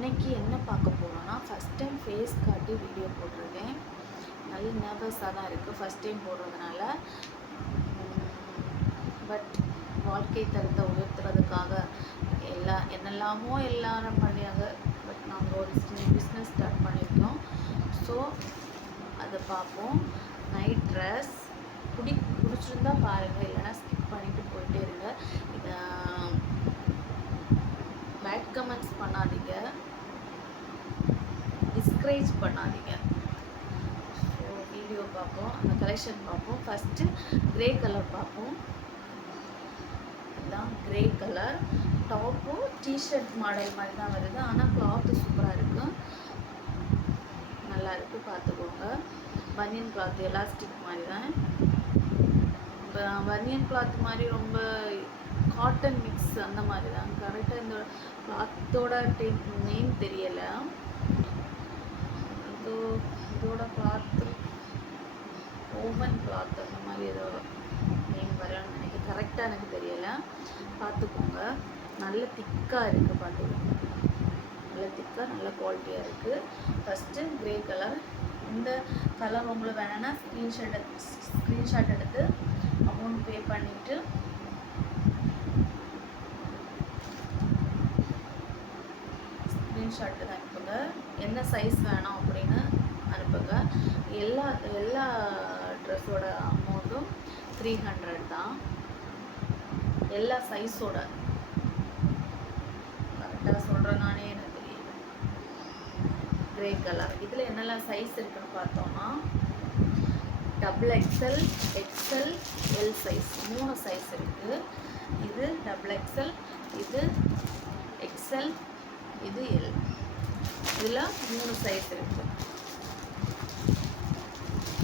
இன்னைக்கு என்ன பார்க்க போகிறோன்னா ஃபஸ்ட் டைம் ஃபேஸ் காட்டி வீடியோ போட்டிருக்கேன். நல்ல நர்வஸாக தான் இருக்குது ஃபஸ்ட் டைம் போடுறதுனால. பட் வாழ்க்கை தரத்தை உயர்த்துறதுக்காக எல்லா என்னெல்லாமோ எல்லாரும் பண்ணியாங்க. பட் நாங்கள் ஒரு பிஸ்னஸ் ஸ்டார்ட் பண்ணியிருக்கோம். ஸோ அதை பார்ப்போம். நைட் ட்ரெஸ் பிடி பிடிச்சிருந்தா பாருங்கள் இல்லைன்னா ஸ்கிப் பண்ணிட்டு போயிட்டே இருங்க இதை பேட் கமெண்ட்ஸ் பண்ணாதீங்க டிஸ்கரேஜ் பண்ணாதீங்க ஸோ வீடியோ பார்ப்போம் அந்த கலெக்ஷன் பார்ப்போம். ஃபஸ்ட்டு க்ரே கலர் பார்ப்போம். இதுதான் க்ரே கலர் டாப்பும் டிஷர்ட் மாடல் மாதிரி தான் வருது. ஆனால் கிளாத்து சூப்பராக இருக்கும் நல்லா இருக்குது பார்த்துக்கோங்க. பனியன் கிளாத் எலாஸ்டிக் மாதிரி தான். இப்போ பனியன் கிளாத் மாதிரி ரொம்ப காட்டன் மிக்ஸ் அந்த மாதிரி தான். கரெக்டாக இந்த கிளாத்தோட டேப் நேம் தெரியலை. இதோ இதோட கிளாத்து ஓவன் கிளாத் அந்த மாதிரி ஏதோ நேம் வரேன்னு நினைக்கிறேன். கரெக்டாக எனக்கு தெரியலை. பார்த்துக்கோங்க. நல்ல திக்காக இருக்குது பார்த்துக்கோங்க. நல்ல திக்காக நல்ல குவாலிட்டியாக இருக்குது ஃபஸ்ட்டு க்ரே கலர் இந்த கலர் உங்களுக்கு வேணும்னா ஸ்க்ரீன்ஷாட் ஸ்க்ரீன்ஷாட் எடுத்து அமௌண்ட் பே பண்ணிவிட்டு ஸ்க்ரீன்ஷாட் அனுப்புங்க. என்ன சைஸ் வேணும் அப்படின்னு அனுப்புங்க. எல்லா எல்லா ட்ரெஸ்ஸோட அமௌண்ட்டும் த்ரீ ஹண்ட்ரட் தான். எல்லா சைஸோட கரெக்டாக சொல்கிறேன் நானே எனக்கு தெரியல. கிரே கலர் இதில் என்னெல்லாம் சைஸ் இருக்குன்னு பார்த்தோம்னா double XL XL L size மூணு சைஸ் இருக்குது இது டபுள் எக்ஸ்எல் இது எக்ஸ்எல் இது எல் இதில் மூணு சைஸ் இருக்குது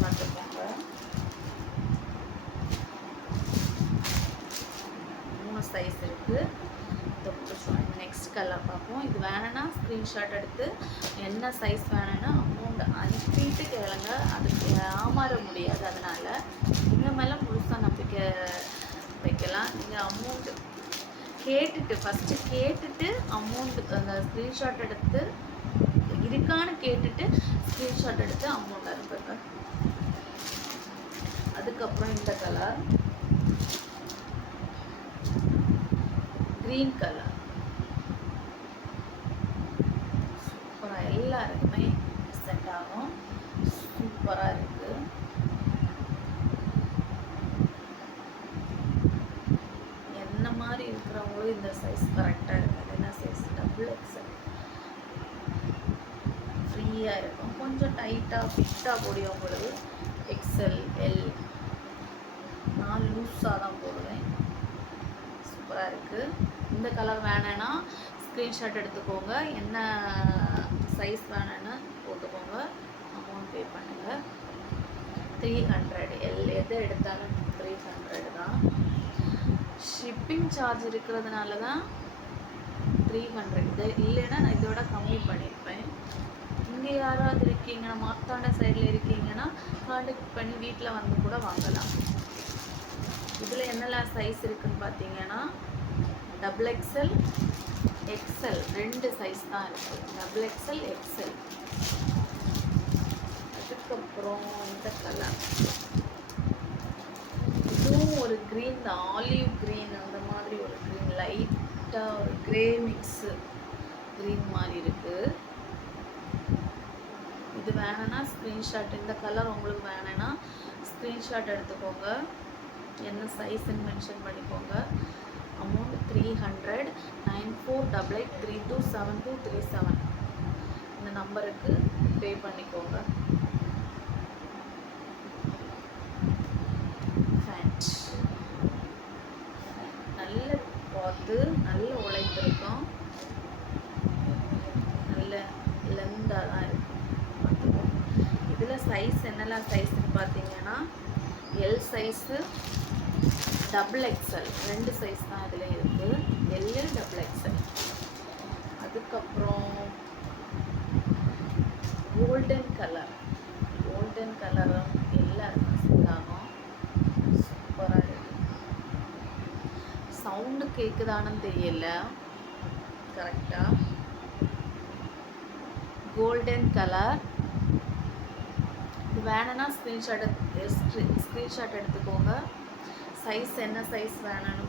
பார்த்துக்கோங்க மூணு சைஸ் இருக்குது நெக்ஸ்ட் கலர் பார்ப்போம் இது வேணும்னா ஸ்க்ரீன்ஷாட் எடுத்து என்ன சைஸ் வேணும்னா அமௌண்ட் அனுப்பிட்டு கேளுங்க. அதுக்கு ஏமாற முடியாது அதனால். உங்கள் மேலே முழுசாக நம்பிக்கை வைக்கலாம். நீங்கள் அமௌண்ட் கேட்டுட்டு ஃபஸ்ட்டு கேட்டுட்டு அமௌண்ட் அந்த ஸ்க்ரீன்ஷாட் எடுத்து இருக்கான்னு கேட்டுட்டு ஸ்க்ரீன்ஷாட் எடுத்து அமௌண்ட் அனுப்புங்க. அதுக்கப்புறம் இந்த கலர் க்ரீன் கலர் சூப்பராக எல்லாருக்குமே செட் ஆகும் சூப்பராக இருக்குது என்ன மாதிரி இருக்கிறவங்களும் இந்த சைஸ் கரெக்டாக இருக்குது. என்ன சைஸ் டபுள் எக்ஸல் ஃப்ரீயாக இருக்கும். கொஞ்சம் டைட்டாக ஃபிட்டாக போடியவங்களுக்கு எக்ஸல் எல் நான் லூஸாக தான் போடுவேன். சூப்பராக இருக்குது இந்த கலர் வேணும்னா ஸ்க்ரீன்ஷாட் எடுத்துக்கோங்க. என்ன சைஸ் வேணும்னு போட்டுக்கோங்க. அமௌண்ட் பே பண்ணுங்கள் த்ரீ ஹண்ட்ரட் எல் எது எடுத்தாலும் ஷிப்பிங் சார்ஜ் இருக்கிறதுனால தான் த்ரீ ஹண்ட்ரட் இது இல்லைன்னா நான் இதோட கம்மி பண்ணியிருப்பேன் இங்கே யாராவது இருக்கீங்கன்னா மார்த்தாண்ட சைடில் இருக்கீங்கன்னா காண்டக்ட் பண்ணி வீட்டில் வந்து கூட வாங்கலாம். இதில் என்னெல்லாம் சைஸ் இருக்குதுன்னு பார்த்தீங்கன்னா டபுள் எக்ஸல் எக்ஸல் ரெண்டு சைஸ் தான் இருக்குது டபுள் எக்ஸல் எக்ஸல் அதுக்கப்புறம் இந்த கலர் இதுவும் ஒரு க்ரீன் தான் ஆலிவ் க்ரீன் அந்த மாதிரி ஒரு க்ரீன் லைட்டாக ஒரு க்ரே மிக்ஸு க்ரீன் மாதிரி இருக்குது இது வேணும்னா ஸ்க்ரீன்ஷாட் இந்த கலர் உங்களுக்கு வேணும்னா ஸ்க்ரீன்ஷாட் எடுத்துக்கோங்க. என்ன சைஸ்ன்னு மென்ஷன் பண்ணிக்கோங்க. Amount three hundred nine four double eight three two seven two three seven இந்த நம்பருக்கு பே பண்ணிக்கோங்க ஃபேண்ட் நல்ல பார்த்து நல்ல உழைப்பு நல்ல லெந்தாக தான் இருக்கும். பார்த்துக்கோங்க. இதில் சைஸ் என்னெல்லாம் சைஸ்ன்னு பார்த்தீங்கன்னா எல் சைஸு டபுள் எக்ஸல் ரெண்டு சைஸ் தான் இதில் இருக்குது எல்லு டபுள் எக்ஸல் அதுக்கப்புறம் கோல்டன் கலர் கோல்டன் கலரும் எல்லாருக்கும் செட் ஆகும் சூப்பராக இருக்கு சவுண்டு கேட்குதான்னு தெரியல. கரெக்டாக கோல்டன் கலர் வேணும்னா ஸ்க்ரீன்ஷாட் ஸ்க்ரீன்ஷாட் எடுத்துக்கோங்க. சைஸ் என்ன சைஸ் வேணும்னு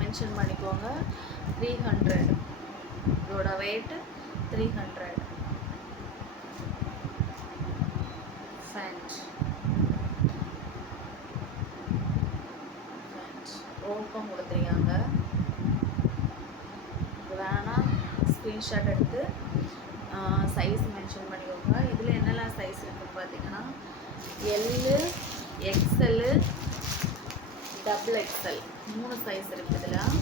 மென்ஷன் பண்ணிக்கோங்க. த்ரீ ஹண்ட்ரட் இதோட weight three hundred pant pant கொடுத்துருக்காங்க. வேணால் ஸ்க்ரீன்ஷாட் எடுத்து சைஸ் மென்ஷன் பண்ணிக்கோங்க. இதில் என்னெல்லாம் சைஸ் இருக்குன்னு பார்த்தீங்கன்னா எல்லு எக்ஸ்எல்லு டபுள் எக்ஸ்எல் மூணு சைஸ் இருக்குது இதில்.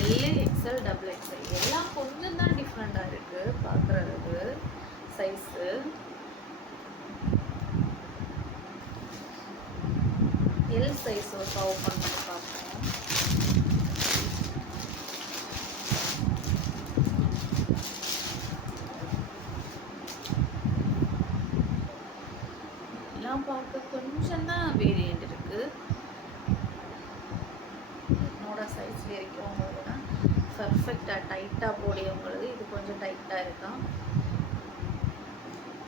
எல்லு எக்ஸல் டபுள் எக்ஸ்எல் எல்லாம் கொஞ்சம் தான் டிஃப்ரெண்ட்டாக இருக்குது பார்க்குறதுக்கு சைஸு எல் சைஸ் ஒருக்கா ஓப்பன் பண்ணி பார்ப்போம் எல்லாம் பார்க்க கொஞ்சம் தான் வேரியண்ட் இருக்குது என்னோட சைஸ்ல இருக்கிறவங்களுக்கு பர்ஃபெக்டாக டைட்டாக போடியவங்களுக்கு இது கொஞ்சம் டைட்டாக இருக்கும்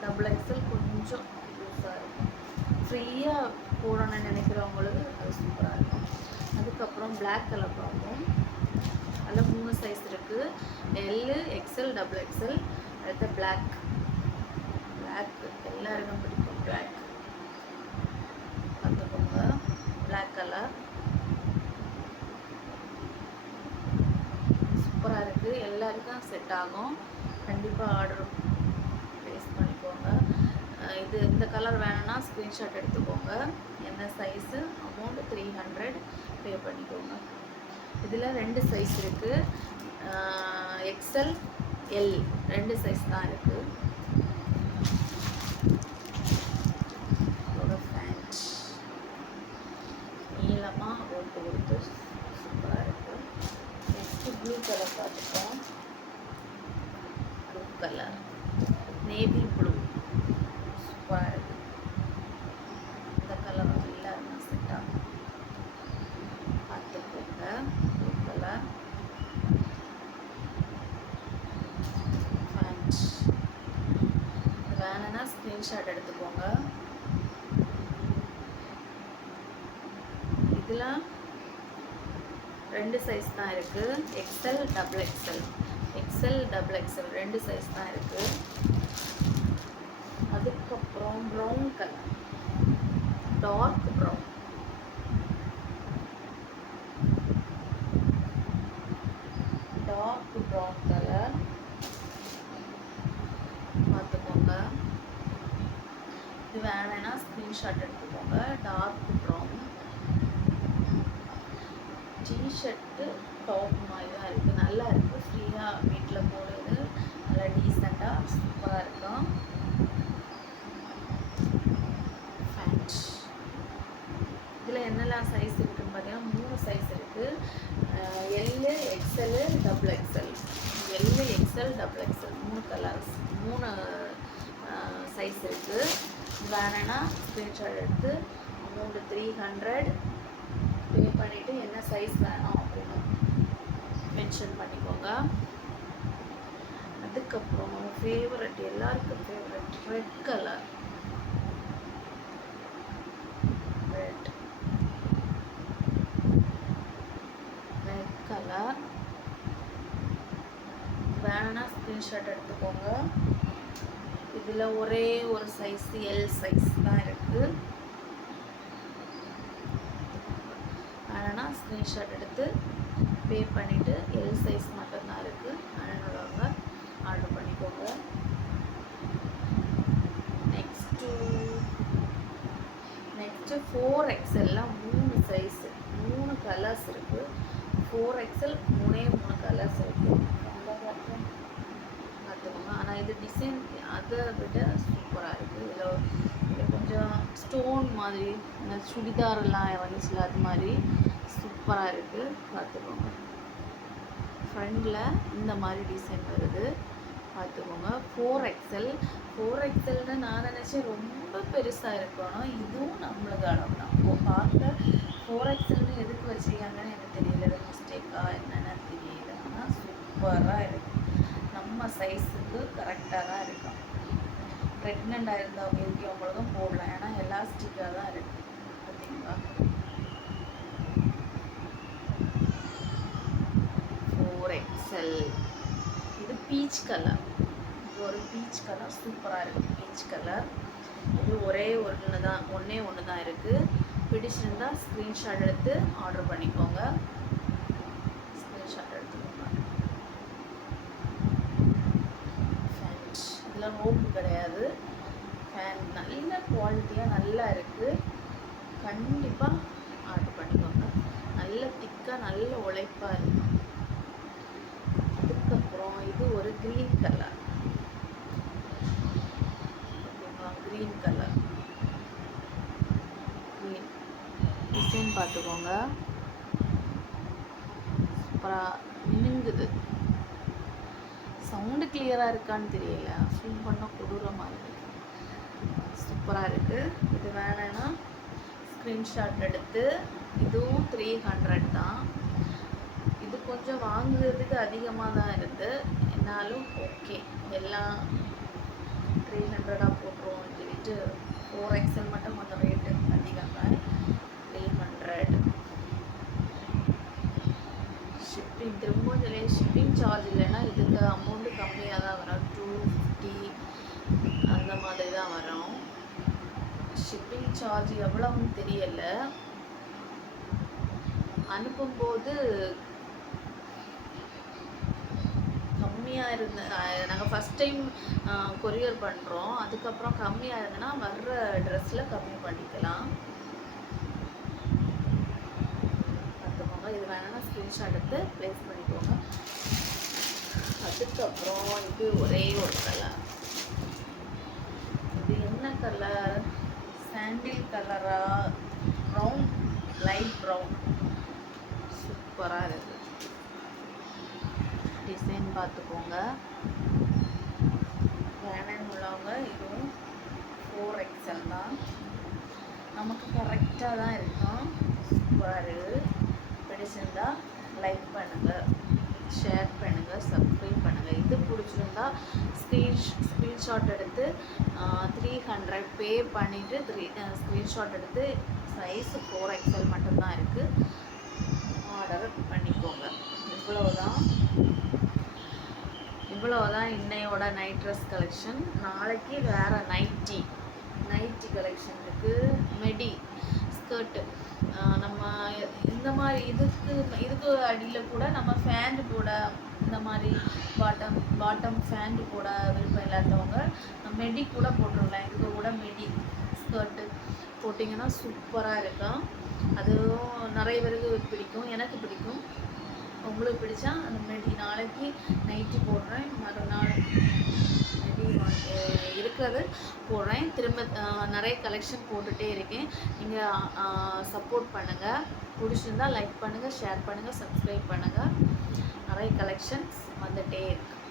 டபுள் எக்ஸல் கொஞ்சம் லூஸாக இருக்கும் ஃப்ரீயாக போடணும்னு நினைக்கிறவங்களுக்கு அது சூப்பராக இருக்கும். அதுக்கப்புறம் பிளாக் கலர் பார்ப்போம் அதில் மூணு சைஸ் இருக்குது எல்லு எக்ஸல் டபுள் எக்ஸல் அடுத்த பிளாக் பிளாக் எல்லாருக்கும் பிடிக்கும் பிளாக் பார்த்துக்கோங்க. பிளாக் கலர் சூப்பராக இருக்குது எல்லாருக்கும் செட் ஆகும். கண்டிப்பாக ஆர்டர் இது இந்த கலர் வேணும்னா ஸ்க்ரீன்ஷாட் எடுத்துக்கோங்க. என்ன size amount three hundred pay பண்ணிக்கோங்க. இதில் ரெண்டு சைஸ் இருக்குது எக்ஸ்எல் எல் ரெண்டு சைஸ் தான் இருக்குது நீளமாக ஓட்டு கொடுத்து சூப்பராக இருக்குது நெக்ஸ்ட்டு ப்ளூ கலர் பார்த்துப்போம். ப்ளூ கலர் நேவி ப்ளூ சூப்பராக இருக்குது இந்த கலர் எல்லாருமே செட் ஆகும் பார்த்துக்கோங்க ப்ளூ கலர் பேண்ட் வேணும்னா ஸ்க்ரீன்ஷாட் எடுத்துக்கோங்க இதில் ரெண்டு சைஸ் தான் இருக்குது XL double XL XL double XL ரெண்டு சைஸ் தான் இருக்குது அதுக்கப்புறம் brown colour dark brown dark brown colour பார்த்துக்கோங்க. இது வேணும்னா ஸ்க்ரீன்ஷாட் எடுத்துக்கோங்க. டார்க் ப்ரௌன் டிஷர்ட்டு டாப் மாதிரி தான் இருக்குது நல்லா இருக்குது ஃப்ரீயாக வீட்டில் போடுறது. நல்லா டீசெண்டாக சூப்பராக இருக்கும். ஃபேண்ட் இதில் என்னெல்லாம் சைஸ் இருக்குதுன்னு பார்த்தீங்கன்னா மூணு சைஸ் இருக்குது L XL double XL L XL double XL மூணு கலர்ஸ் மூணு சைஸ் இருக்குது வேணும்னா ஸ்க்ரீன்ஷாட் எடுத்து அமௌண்ட்டு த்ரீ ஹண்ட்ரட் பண்ணிவிட்டு என்ன சைஸ் வேணும் அப்படின்னு மென்ஷன் பண்ணிக்கோங்க. அதுக்கப்புறம் ஃபேவரட் எல்லாருக்கும் favourite red colour red red colour வேணா ஸ்க்ரீன்ஷாட் எடுத்துக்கோங்க. இதில் ஒரே ஒரு சைஸ் எல் சைஸ் தான் இருக்குது வேணும்னா ஸ்க்ரீன்ஷாட் எடுத்து பே பண்ணிவிட்டு எல் சைஸ் மட்டும்தான் இருக்குது அண்ணனோடவங்க ஆர்டர் பண்ணிக்கோங்க. நெக்ஸ்ட்டு நெக்ஸ்ட்டு ஃபோர் எக்ஸ்எல்லாம் மூணு சைஸு மூணு கலர்ஸ் இருக்குது ஃபோர் எக்ஸ்எல் மூணே மூணு கலர்ஸ் இருக்குது பார்த்துக்கோங்க. ஆனால் இது டிசைன் அதை விட சூப்பராக இருக்குது இதில் கொஞ்சம் ஸ்டோன் மாதிரி இந்த சுடிதாரெல்லாம் வந்துச்சுல அது மாதிரி சூப்பராக இருக்குது பார்த்துக்கோங்க. ஃப்ரண்டில் இந்த மாதிரி டிசைன் வருது. பார்த்துக்கோங்க. ஃபோர் எக்ஸல் ஃபோர் எக்ஸல்னு நான் நினச்சேன் ரொம்ப பெருசாக இருக்கணும் இதுவும் நம்மளுக்கு அளவு தான். இப்போ பார்க்க ஃபோர் எக்ஸல்னு எதுக்கு வச்சுருக்காங்கன்னு எனக்கு தெரியல. மிஸ்டேக்கா என்னென்னு தெரியல. ஆனால் சூப்பராக இருக்குது நம்ம சைஸுக்கு கரெக்டாக தான் இருக்கும் ப்ரெக்னெண்ட்டாக இருந்தவங்க அவங்களுக்கும் போடலாம் ஏன்னா எலாஸ்டிக்காக தான் இருக்குது பார்த்தீங்களா ஃபோர் எக்ஸல் இது பீச் கலர் இது ஒரு பீச் கலர் சூப்பராக இருக்குது பீச் கலர் இது ஒரே ஒன்று தான் ஒன்றே ஒன்று தான் இருக்குது பிடிச்சிருந்தா ஸ்க்ரீன்ஷாட் எடுத்து ஆர்டர் பண்ணிக்கோங்க ஸ்க்ரீன்ஷாட் எடுத்துக்கோங்க ஃபேன்ட் நோக்கு கிடையாது. ஃபேன் நல்ல குவாலிட்டியாக நல்லா இருக்குது கண்டிப்பாக ஆர்டர் பண்ணிக்கோங்க. நல்ல திக்காக நல்ல உழைப்பாக இருக்கும் அதுக்கப்புறம் இது ஒரு க்ரீன் கலர் ஓகேங்களா க்ரீன் கலர் க்ரீன் டிசைன் பார்த்துக்கோங்க. சூப்பராக மினுங்குது சவுண்டு கிளியராக இருக்கான்னு தெரியல. ஃபீல் பண்ண கொடூரமாக இருக்கு சூப்பராக இருக்குது இது வேணும்னா ஸ்க்ரீன்ஷாட் எடுத்து இதுவும் த்ரீ ஹண்ட்ரட் தான். இது கொஞ்சம் வாங்குறதுக்கு அதிகமாக தான் இருக்குது என்னாலும் ஓகே எல்லாம் த்ரீ ஹண்ட்ரடாக போட்டுருவோம் சொல்லிட்டு ஃபோர் எக்ஸல் மட்டும் கொஞ்சம் ரேட்டு அதிகம் தான். த்ரீ ஹண்ட்ரட் ஷிப்பிங் திரும்பவும் சொல்லி ஷிப்பிங் சார்ஜில் இல்லைன்னா அமௌண்ட்டு கம்மியாக தான் வரும். டூ ஃபிஃப்டி அந்த மாதிரி தான் வரும். ஷிப்பிங் சார்ஜ் எவ்வளோன்னு தெரியலை. அனுப்பும்போது கம்மியாக இருந்த நாங்கள் ஃபஸ்ட் டைம் கொரியர் பண்ணுறோம் அதுக்கப்புறம் கம்மியாக இருந்ததுன்னா வர்ற ட்ரெஸ்ஸில் கம்மி பண்ணிக்கலாம். பார்த்துக்கோங்க இது வேணா ஸ்க்ரீன்ஷாட் எடுத்து ப்ளேஸ் பண்ணிக்கோங்க. அதுக்கப்புறம் இது ஒரே ஒரு கலர் இது என்ன கலர் சாண்டில் கலரா ப்ரௌன் லைட் ப்ரௌன் சூப்பராக இருக்குது டிசைன் பார்த்துக்கோங்க. வேணும்னு உள்ளவங்க இதுவும் ஃபோர் எக்ஸல் தான். நமக்கு கரெக்டாக தான் இருக்கும். சூப்பராக இருக்குது பிடிச்சிருந்தா லைக் பண்ணுங்கள் ஷேர் பண்ணுங்கள் சப்ஸ்கிரைப் பண்ணுங்கள் இது பிடிச்சிருந்தா ஸ்க்ரீன் ஸ்க்ரீன்ஷாட் எடுத்து த்ரீ ஹண்ட்ரட் பே பண்ணிவிட்டு த்ரீ ஸ்க்ரீன்ஷாட் எடுத்து சைஸ் ஃபோர் எக்ஸல் மட்டும்தான் இருக்குது ஆர்டர் பண்ணிக்கோங்க. இவ்வளோதான் இவ்வளோதான் இன்னையோட நைட் ட்ரெஸ் கலெக்ஷன் நாளைக்கு வேறு நைட்டி நைட்டி கலெக்ஷன் இருக்குது மெடி ஸ்கர்ட்டு நம்ம இந்த மாதிரி இதுக்கு இதுக்கு அடியில் கூட நம்ம ஃபேண்ட் கூட இந்த மாதிரி பாட்டம் பாட்டம் ஃபேண்ட் போட விருப்பம் இல்லாதவங்க மெடி கூட போட்டுருக்கலாம். இதுக்கு கூட மெடி ஸ்கர்ட்டு போட்டிங்கன்னா சூப்பராக இருக்கும் அதுவும் நிறைய பேருக்கு பிடிக்கும் எனக்கு பிடிக்கும். உங்களுக்கு பிடிச்சா அந்த மெடி நாளைக்கு நைட்டு போடுறேன் மறுநாள் இருக்கிறது. போடுறேன். திரும்ப நிறைய கலெக்ஷன் போட்டுகிட்டே இருக்கேன். நீங்கள் சப்போர்ட் பண்ணுங்கள் பிடிச்சிருந்தா லைக் பண்ணுங்கள் ஷேர் பண்ணுங்கள் சப்ஸ்கிரைப் பண்ணுங்கள் நிறைய கலெக்ஷன்ஸ் வந்துகிட்டே இருக்குது